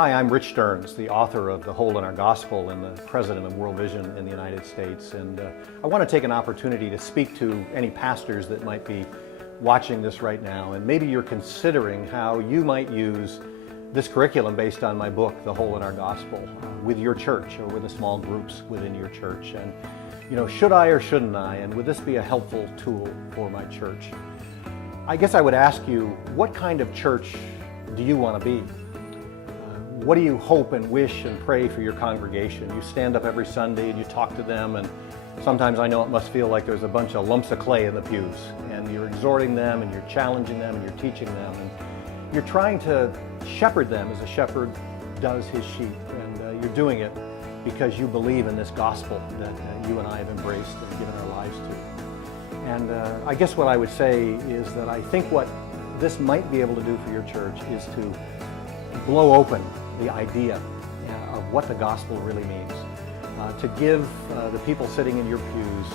Hi, I'm Rich Stearns, the author of The Hole in Our Gospel and the president of World Vision in the United States. And I want to take an opportunity to speak to any pastors that might be watching this right now. And maybe you're considering how you might use this curriculum based on my book, The Hole in Our Gospel, with your church or with the small groups within your church. And, should I or shouldn't I? And would this be a helpful tool for my church? I guess I would ask you, what kind of church do you want to be? What do you hope and wish and pray for your congregation? You stand up every Sunday and you talk to them, and sometimes I know it must feel like there's a bunch of lumps of clay in the pews, and you're exhorting them and you're challenging them and you're teaching them, and you're trying to shepherd them as a shepherd does his sheep, and you're doing it because you believe in this gospel that you and I have embraced and given our lives to. And I guess what I would say is that I think what this might be able to do for your church is to blow open the idea of what the gospel really means, to give the people sitting in your pews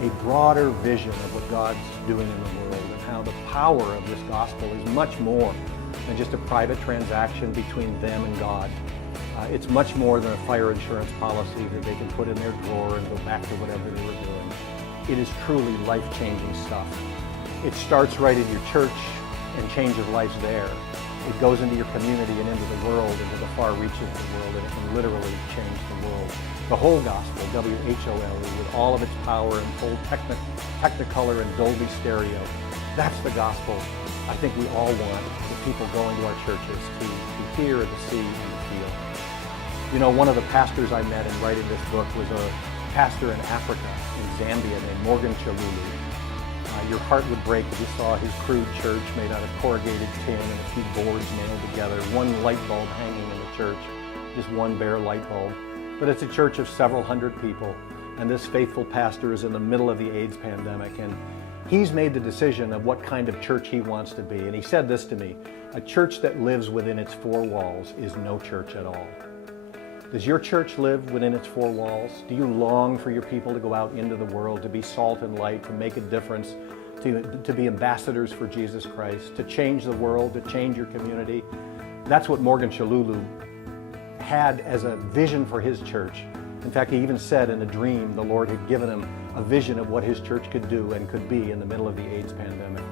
a broader vision of what God's doing in the world and how the power of this gospel is much more than just a private transaction between them and God. It's much more than a fire insurance policy that they can put in their drawer and go back to whatever they were doing. It is truly life-changing stuff. It starts right in your church and changes lives there. It goes into your community and into the world, into the far reaches of the world, and it can literally change the world. The whole gospel, W-H-O-L-E, with all of its power and full Technicolor and Dolby stereo. That's the gospel I think we all want the people going to our churches to hear, to see, and to feel. One of the pastors I met in writing this book was a pastor in Africa, in Zambia, named Morgan Chalulu. Your heart would break if you saw his crude church made out of corrugated tin and a few boards nailed together, one light bulb hanging in the church, just one bare light bulb. But it's a church of several hundred people, and this faithful pastor is in the middle of the AIDS pandemic, and he's made the decision of what kind of church he wants to be. And he said this to me: a church that lives within its four walls is no church at all. Does your church live within its four walls? Do you long for your people to go out into the world, to be salt and light, to make a difference, to be ambassadors for Jesus Christ, to change the world, to change your community? That's what Morgan Chalulu had as a vision for his church. In fact, he even said in a dream the Lord had given him a vision of what his church could do and could be in the middle of the AIDS pandemic.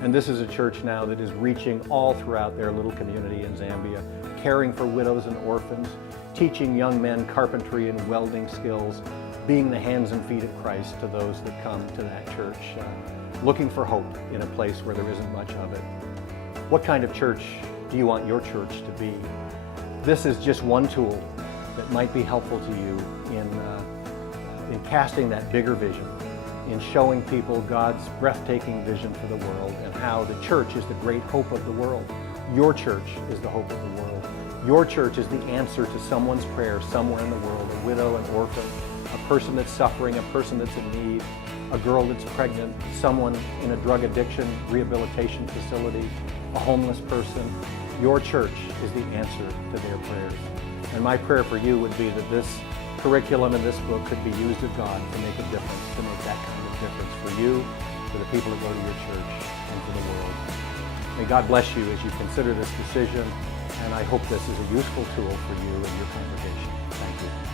And this is a church now that is reaching all throughout their little community in Zambia, caring for widows and orphans, teaching young men carpentry and welding skills, being the hands and feet of Christ to those that come to that church, looking for hope in a place where there isn't much of it. What kind of church do you want your church to be? This is just one tool that might be helpful to you in casting that bigger vision, in showing people God's breathtaking vision for the world and how the church is the great hope of the world. Your church is the hope of the world. Your church is the answer to someone's prayer somewhere in the world, a widow, an orphan, a person that's suffering, a person that's in need, a girl that's pregnant, someone in a drug addiction rehabilitation facility, a homeless person. Your church is the answer to their prayers. And my prayer for you would be that this curriculum and this book could be used of God to make a difference, to make that kind of difference for you, for the people that go to your church, and for the world. May God bless you as you consider this decision, and I hope this is a useful tool for you and your congregation. Thank you.